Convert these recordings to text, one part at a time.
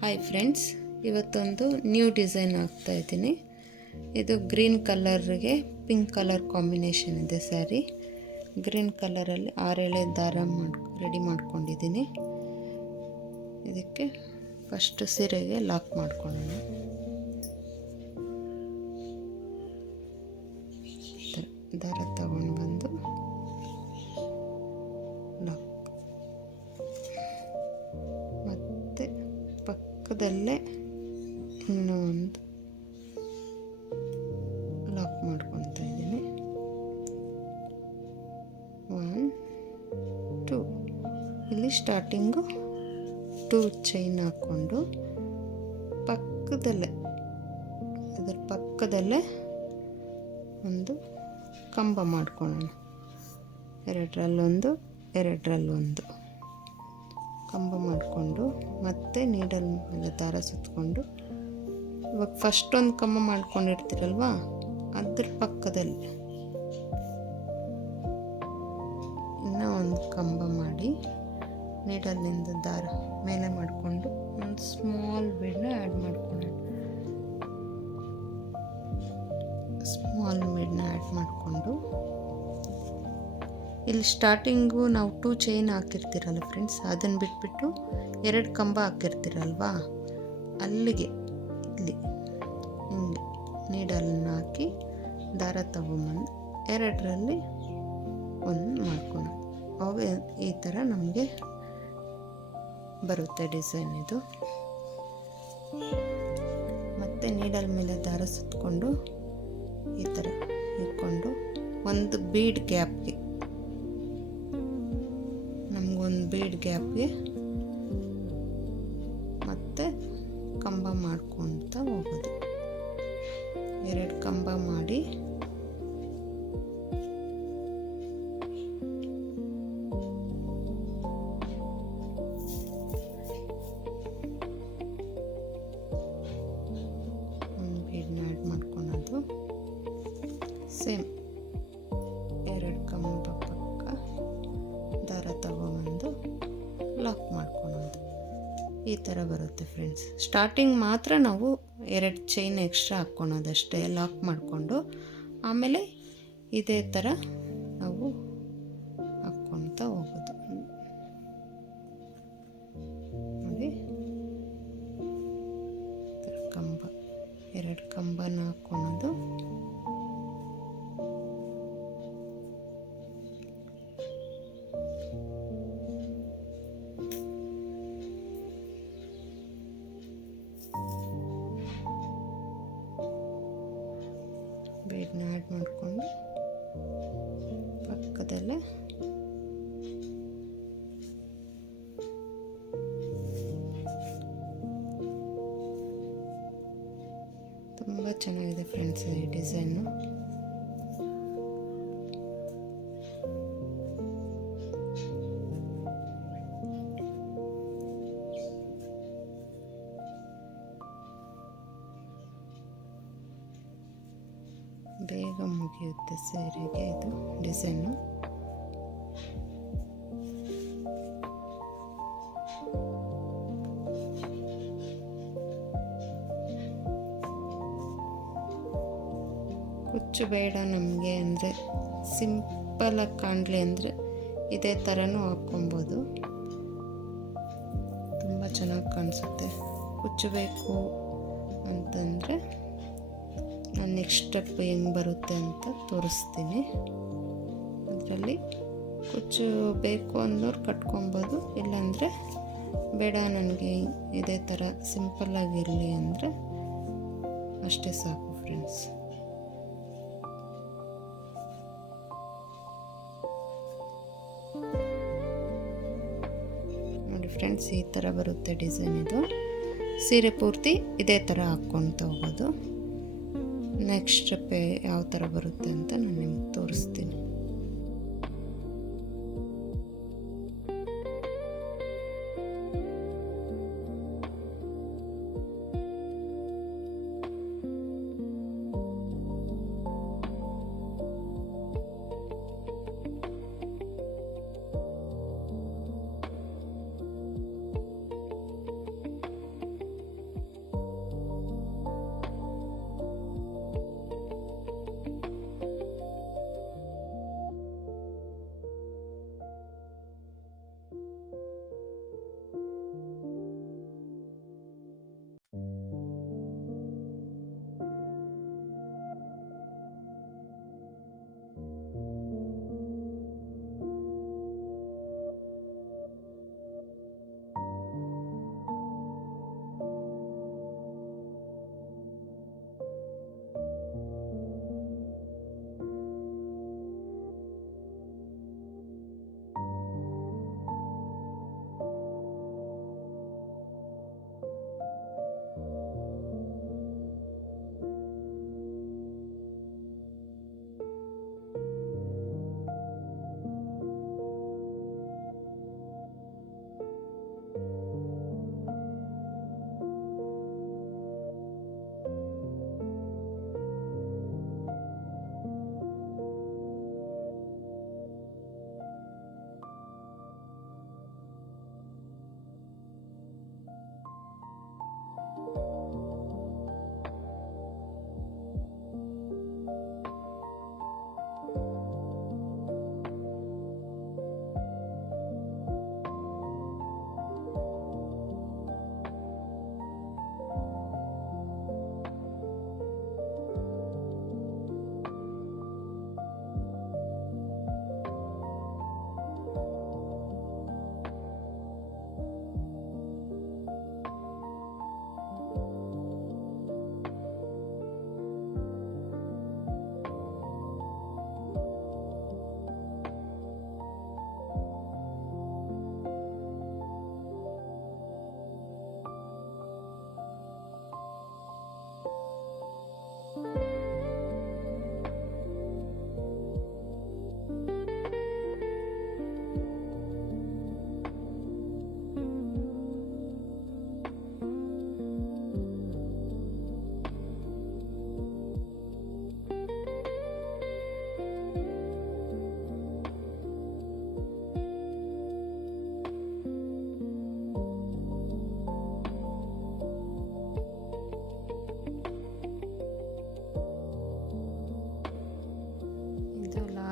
Hi friends, ಇವತ್ತೊಂದು new design ಹಾಕ್ತಾ ಇದ್ದೀನಿ. ಇದು ಗ್ರೀನ್ ಕಲರ್ಗೆ ಪಿಂಕ್ ಕಲರ್ ಕಾಂಬಿನೇಷನ್ ಇದೆ ಸ್ಯಾರಿ. ಗ್ರೀನ್ ಕಲರಲ್ಲಿ 6 ಎಳೆ ದಾರ ರೆಡಿ ಮಾಡ್ಕೊಂಡಿದ್ದೀನಿ. ಇದಕ್ಕೆ ಫಸ್ಟ್ ಸೀರೆಗೆ ಲಾಕ್ ಮಾಡ್ಕೊಳ್ಳೋಣ. ದಾರ ತಗೊಂಡು ಬಂದು ಲಾಕ್, ಮತ್ತು ಪಕ್ಕದಲ್ಲೇ ಇನ್ನೂ ಒಂದು ಲಾಕ್ ಮಾಡ್ಕೊತಾ ಇದ್ದೀನಿ. 1 2 ಇಲ್ಲಿ ಸ್ಟಾರ್ಟಿಂಗು 2 ಚೈನ್ ಹಾಕ್ಕೊಂಡು ಅದರ ಪಕ್ಕದಲ್ಲೇ ಒಂದು ಕಂಬ ಮಾಡ್ಕೊಳ್ಳೋಣ. 2ರಲ್ಲೊಂದು 2ರಲ್ಲೊಂದು ಕಂಬ ಮಾಡಿಕೊಂಡು ಮತ್ತೆ ನೀಡಲ್ ಮೇಲೆ ದಾರ ಸುತ್ತಕೊಂಡು, ಇವಾಗ ಫಸ್ಟ್ ಒಂದು ಕಂಬ ಮಾಡ್ಕೊಂಡಿರ್ತೀರಲ್ವ, ಅದ್ರ ಪಕ್ಕದಲ್ಲಿ ಇನ್ನೂ ಒಂದು ಕಂಬ ಮಾಡಿ ನೀಡಲ್ಲಿಂದ ದಾರ ಮೇಲೆ ಮಾಡಿಕೊಂಡು ಒಂದು ಸ್ಮಾಲ್ ಬೀಡನ್ನ ಆ್ಯಡ್ ಮಾಡ್ಕೊಳ್ಳೋಣ. ಸ್ಮಾಲ್ ಬೀಡನ್ನ ಆ್ಯಡ್ ಮಾಡಿಕೊಂಡು, ಇಲ್ಲಿ ಸ್ಟಾರ್ಟಿಂಗು ನಾವು 2 ಚೈನ್ ಹಾಕಿರ್ತೀರಲ್ಲ ಫ್ರೆಂಡ್ಸ್, ಅದನ್ನು ಬಿಟ್ಬಿಟ್ಟು 2 ಕಂಬ ಹಾಕಿರ್ತೀರಲ್ವಾ, ಅಲ್ಲಿಗೆ ಇಲ್ಲಿ ಹಿಂಗೆ ನೀಡಲನ್ನು ಹಾಕಿ ದಾರ ತಗೊಂಬಂದು 2ರಲ್ಲಿ ಒಂದು ಮಾಡ್ಕೊಳ್ಳೋಣ. ಅವಾಗ ಈ ಥರ ನಮಗೆ ಬರುತ್ತೆ ಡಿಸೈನ್ ಇದು. ಮತ್ತು ನೀಡಲ್ ಮೇಲೆ ದಾರ ಸುತ್ತಕೊಂಡು ಈ ಥರ ಇಟ್ಕೊಂಡು ಒಂದು ಬೀಡ್ ಗ್ಯಾಪ್ಗೆ, ನಮಗೊಂದು ಬೀಡ್ ಗ್ಯಾಪ್ಗೆ ಮತ್ತೆ ಕಂಬ ಮಾಡ್ಕೊತ ಹೋಗೋದು. 2 ಕಂಬ ಮಾಡಿ ಒಂದು ಬೀಡನ್ನ ಆ್ಯಡ್ ಮಾಡ್ಕೊಳೋದು. ಸೇಮ್ 2 ಕಂಬ ಪಕ್ಕ ದಾರ ತಗೊಬಂದು ಲಾಕ್ ಮಾಡ್ಕೊಳೋದು. ಈ ಥರ ಬರುತ್ತೆ ಫ್ರೆಂಡ್ಸ್. ಸ್ಟಾರ್ಟಿಂಗ್ ಮಾತ್ರ ನಾವು 2 ಚೈನ್ ಎಕ್ಸ್ಟ್ರಾ ಹಾಕ್ಕೊಳೋದಷ್ಟೇ, ಲಾಕ್ ಮಾಡಿಕೊಂಡು ಆಮೇಲೆ ಇದೇ ಥರ ನಾವು ಹಾಕ್ಕೊಳ್ತಾ ಹೋಗೋದು. ನೋಡಿ, ಕಂಬ 2 ಕಂಬನ ಹಾಕ್ಕೊಳೋದು. ಬೀಡನ್ನ ಆ್ಯಡ್ ಮಾಡಿಕೊಂಡು ಪಕ್ಕದಲ್ಲೇ ತುಂಬ ಚೆನ್ನಾಗಿದೆ ಫ್ರೆಂಡ್ಸ್ ಈ ಡಿಸೈನು. ಬೇಗ ಮುಗಿಯುತ್ತೆ ಸೀರೆಗೆ ಇದು ಡಿಸೈನು. ಕುಚ್ಚು ಬೇಡ ನಮಗೆ ಅಂದರೆ, ಸಿಂಪಲಾಗಿ ಕಾಣಲಿ ಅಂದರೆ ಇದೇ ಥರನೂ ಹಾಕ್ಕೊಬೋದು, ತುಂಬ ಚೆನ್ನಾಗಿ ಕಾಣಿಸುತ್ತೆ. ಕುಚ್ಚು ಬೇಕು ಅಂತಂದರೆ ನಾನು ನೆಕ್ಸ್ಟ್ ಸ್ಟೆಪ್ ಹೆಂಗೆ ಬರುತ್ತೆ ಅಂತ ತೋರಿಸ್ತೀನಿ. ಅದರಲ್ಲಿ ಕುಚ್ಚು ಬೇಕು ಅನ್ನೋರು ಕಟ್ಕೊಬೋದು, ಇಲ್ಲಾಂದರೆ ಬೇಡ ನನಗೆ ಇದೇ ಥರ ಸಿಂಪಲ್ಲಾಗಿರಲಿ ಅಂದರೆ ಅಷ್ಟೇ ಸಾಕು ಫ್ರೆಂಡ್ಸ್. ನೋಡಿ ಫ್ರೆಂಡ್ಸ್, ಈ ಥರ ಬರುತ್ತೆ ಡಿಸೈನ್ ಇದು. ಸೀರೆ ಪೂರ್ತಿ ಇದೇ ಥರ ಹಾಕ್ಕೊಳ್ತಾ ಹೋಗೋದು. ನೆಕ್ಸ್ಟ್ ಸ್ಟೆಪ್ ಯಾವ ಥರ ಬರುತ್ತೆ ಅಂತ ನಾನು ನಿಮ್ಗೆ ತೋರಿಸ್ತೀನಿ.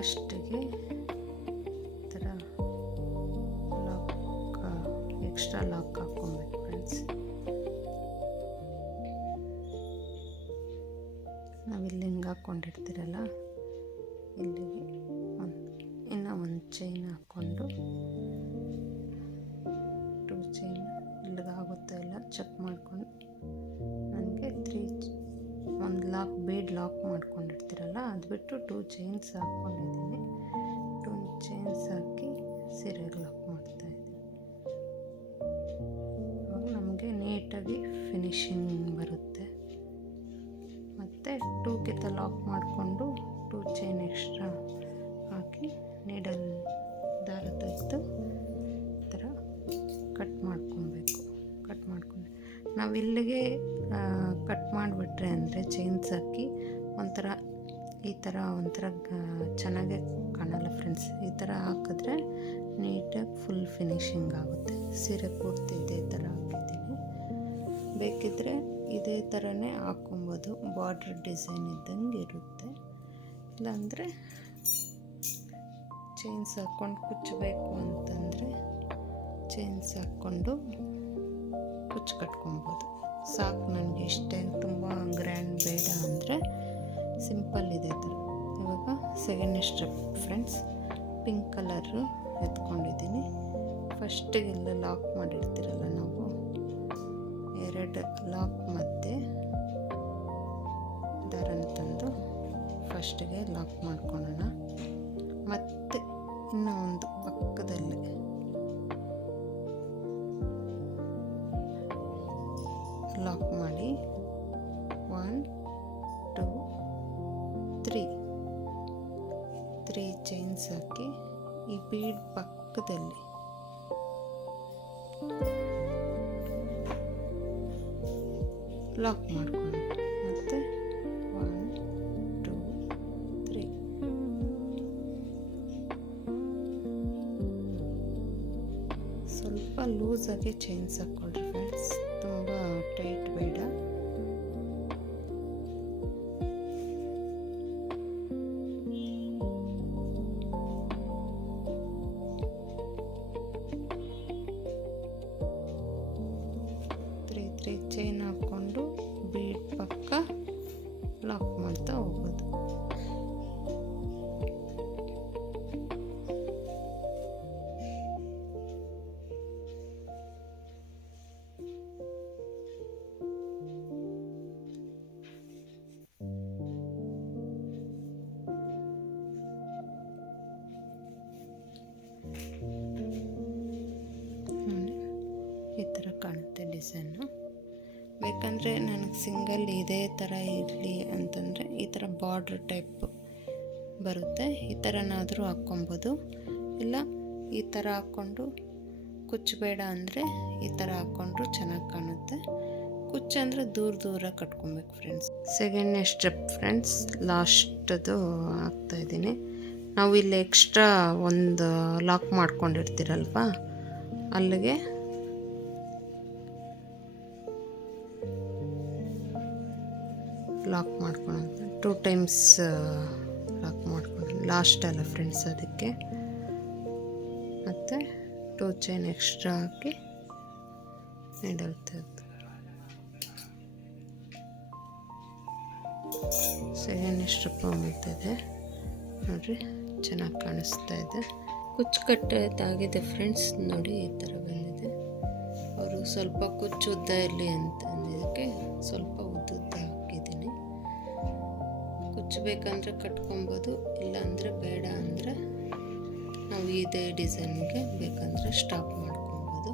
ಲಾಸ್ಟಿಗೆ ಈ ಥರ ಲಾಕ್, ಎಕ್ಸ್ಟ್ರಾ ಲಾಕ್ ಹಾಕ್ಕೊಬೇಕು ಫ್ರೆಂಡ್ಸ್. ನಾವಿಲ್ಲಿ ಹಿಂಗೆ ಹಾಕ್ಕೊಂಡಿರ್ತೀರಲ್ಲ, ಇಲ್ಲಿಗೆ ಇನ್ನೂ ಒಂದು ಚೈನ್ ಹಾಕ್ಕೊಂಡು 2 ಚೈನ್ ಇಲ್ಲಿಗೆ ಆಗುತ್ತೋ ಇಲ್ಲ ಚೆಕ್ ಮಾಡಿಕೊಂಡು, ನನಗೆ 3 ಒಂದು ಲಾಕ್ ಬೀಡ್ ಲಾಕ್ ಮಾಡ್ಕೊಂಡಿರ್ತೀರಲ್ಲ ಅದು ಬಿಟ್ಟು 2 ಚೈನ್ಸ್ ಹಾಕ್ಕೊಂಡಿದ್ದೀನಿ. 2 ಚೈನ್ಸ್ ಹಾಕಿ ಸೀರೆಗೆ ಲಾಕ್ ಮಾಡ್ತಾಯಿದ್ದೀನಿ. ಅವಾಗ ನಮಗೆ ನೀಟಾಗಿ ಫಿನಿಶಿಂಗ್ ಬರುತ್ತೆ. ಮತ್ತು 2 ಕಿತ್ತ ಲಾಕ್ ಮಾಡಿಕೊಂಡು 2 ಚೈನ್ ಎಕ್ಸ್ಟ್ರಾ ಹಾಕಿ ನೀಡಲ್ ದಾರ ತೆಗೆದು ಈ ಥರ ಕಟ್ ಮಾಡ್ಕೊಬೇಕು. ಕಟ್ ಮಾಡ್ಕೊಂಡು ನಾವು ಇಲ್ಲಿಗೆ ಕಟ್ ಮಾಡಿಬಿಟ್ರೆ ಅಂದರೆ ಚೈನ್ಸ್ ಹಾಕಿ ಈ ಥರ ಒಂಥರ ಚೆನ್ನಾಗೇ ಕಾಣಲ್ಲ ಫ್ರೆಂಡ್ಸ್. ಈ ಥರ ಹಾಕಿದ್ರೆ ನೀಟಾಗಿ ಫುಲ್ ಫಿನಿಶಿಂಗ್ ಆಗುತ್ತೆ. ಸೀರೆ ಪೂರ್ತಿ ಇದೇ ಥರ ಹಾಕಿದ್ದೀನಿ. ಬೇಕಿದ್ದರೆ ಇದೇ ಥರನೇ ಹಾಕ್ಕೊಬೋದು, ಬಾರ್ಡ್ರ್ ಡಿಸೈನ್ ಇದ್ದಂಗೆ ಇರುತ್ತೆ. ಇಲ್ಲಾಂದರೆ ಚೈನ್ಸ್ ಹಾಕ್ಕೊಂಡು ಕುಚ್ಚಬೇಕು ಅಂತಂದರೆ ಚೈನ್ಸ್ ಹಾಕ್ಕೊಂಡು ಕುಚ್ಚು ಕಟ್ಕೊಬೋದು. ಸಾಕು ನನಗೆ ಇಷ್ಟೇ, ತುಂಬ ಗ್ರ್ಯಾಂಡ್ ಬೇಡ ಅಂದರೆ ಸಿಂಪಲ್ ಇದೆ ಥರ. ಇವಾಗ second step friends, pink colour ಎತ್ಕೊಂಡಿದ್ದೀನಿ. ಫಸ್ಟಿಗೆಲ್ಲ ಲಾಕ್ ಮಾಡಿರ್ತೀರಲ್ಲ ನಾವು, 2 ಲಾಕ್ ಮಧ್ಯೆ ದಾರನ ತಂದು ಫಸ್ಟಿಗೆ ಲಾಕ್ ಮಾಡ್ಕೊಳ್ಳೋಣ. ಮತ್ತು ಇನ್ನೂ ಒಂದು ಪಕ್ಕದಲ್ಲಿ ಲಾಕ್ ಮಾಡಿ 1 2 3 ಚೈನ್ಸ್ ಹಾಕಿ ಈ ಬೀಡ್ ಪಕ್ಕದಲ್ಲಿ ಲಾಕ್ ಮಾಡ್ಕೊಂಡು ಮತ್ತೆ 1 2 3 ಸ್ವಲ್ಪ ಲೂಸಾಗಿ ಚೈನ್ಸ್ ಹಾಕ್ಕೊಳ್ರಿ ಫ್ರೆಂಡ್ಸ್, ತುಂಬ ಟೈಟ್ ಬೇಡ. ತ್ರೀ ಚೈನ್ ಹಾಕ್ಕೊಂಡು ಬೀಡ್ ಪಕ್ಕ ಲಾಕ್ ಮಾಡ್ತಾ ಹೋಗೋದು. ಈ ಥರ ಕಾಣುತ್ತೆ ಡಿಸೈನು. ಬೇಕಂದರೆ ನನಗೆ ಸಿಂಗಲ್ ಇದೇ ಥರ ಇರಲಿ ಅಂತಂದರೆ ಈ ಥರ ಬಾರ್ಡ್ರ್ ಟೈಪ್ ಬರುತ್ತೆ, ಈ ಥರನಾದರೂ ಹಾಕ್ಕೊಬೋದು. ಇಲ್ಲ ಈ ಥರ ಹಾಕ್ಕೊಂಡು ಕುಚ್ಚು ಬೇಡ ಅಂದರೆ ಈ ಥರ ಹಾಕ್ಕೊಂಡ್ರು ಚೆನ್ನಾಗಿ ಕಾಣುತ್ತೆ. ಕುಚ್ಚು ಅಂದರೆ ದೂರ ಕಟ್ಕೊಬೇಕು ಫ್ರೆಂಡ್ಸ್. ಸೆಕೆಂಡ್ ಸ್ಟೆಪ್ ಫ್ರೆಂಡ್ಸ್, ಲಾಸ್ಟದು ಹಾಕ್ತಾಯಿದ್ದೀನಿ. ನಾವು ಇಲ್ಲಿ ಎಕ್ಸ್ಟ್ರಾ ಒಂದು ಲಾಕ್ ಮಾಡ್ಕೊಂಡಿರ್ತೀರಲ್ವ, ಅಲ್ಲಿಗೆ ಲಾಕ್ ಮಾಡ್ಕೊಳ್ಳೋದು. 2 ಟೈಮ್ಸ್ ಲಾಕ್ ಮಾಡ್ಕೊಂಡು ಲಾಸ್ಟ್ ಅಲ್ಲ ಫ್ರೆಂಡ್ಸ್, ಅದಕ್ಕೆ ಮತ್ತು 2 ಚೈನ್ ಎಕ್ಸ್ಟ್ರಾ ಹಾಕಿ ನೀಡಲ್ ತೆಗೆದು ಸೆಕೆಂಡ್ ಸ್ಟೆಪ್ ಮುಗ್ದಿದೆ ನೋಡಿರಿ, ಚೆನ್ನಾಗಿ ಕಾಣಿಸ್ತಾ ಇದೆ. ಕುಚ್ಚು ಕಟ್ಟೋದಾಗಿದೆ ಫ್ರೆಂಡ್ಸ್, ನೋಡಿ ಈ ಥರ ಬಂದಿದೆ. ಅವರು ಸ್ವಲ್ಪ ಕುಚ್ಚು ಉದ್ದ ಇರಲಿ ಅಂತ ಅಂದಿದ್ದಕ್ಕೆ ಸ್ವಲ್ಪ ಉದ್ದುದ್ದ ಹಾಕಿದ್ದೀನಿ. ಕುಚ್ಚು ಬೇಕಂದರೆ ಕಟ್ಕೊಬೋದು, ಇಲ್ಲಾಂದರೆ ಬೇಡ ಅಂದರೆ ನಾವು ಇದೇ ಡಿಸೈನ್ಗೆ ಬೇಕಂದರೆ ಸ್ಟಾಪ್ ಮಾಡ್ಕೊಬೋದು.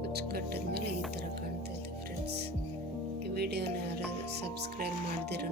ಕುಚ್ಚು ಕಟ್ಟಿದ್ಮೇಲೆ ಈ ಥರ ಕಾಣ್ತಾ ಇದೆ ಫ್ರೆಂಡ್ಸ್. ಈ ವಿಡಿಯೋನ ಯಾರಾದರೂ ಸಬ್ಸ್ಕ್ರೈಬ್ ಮಾಡ್ದಿರೋ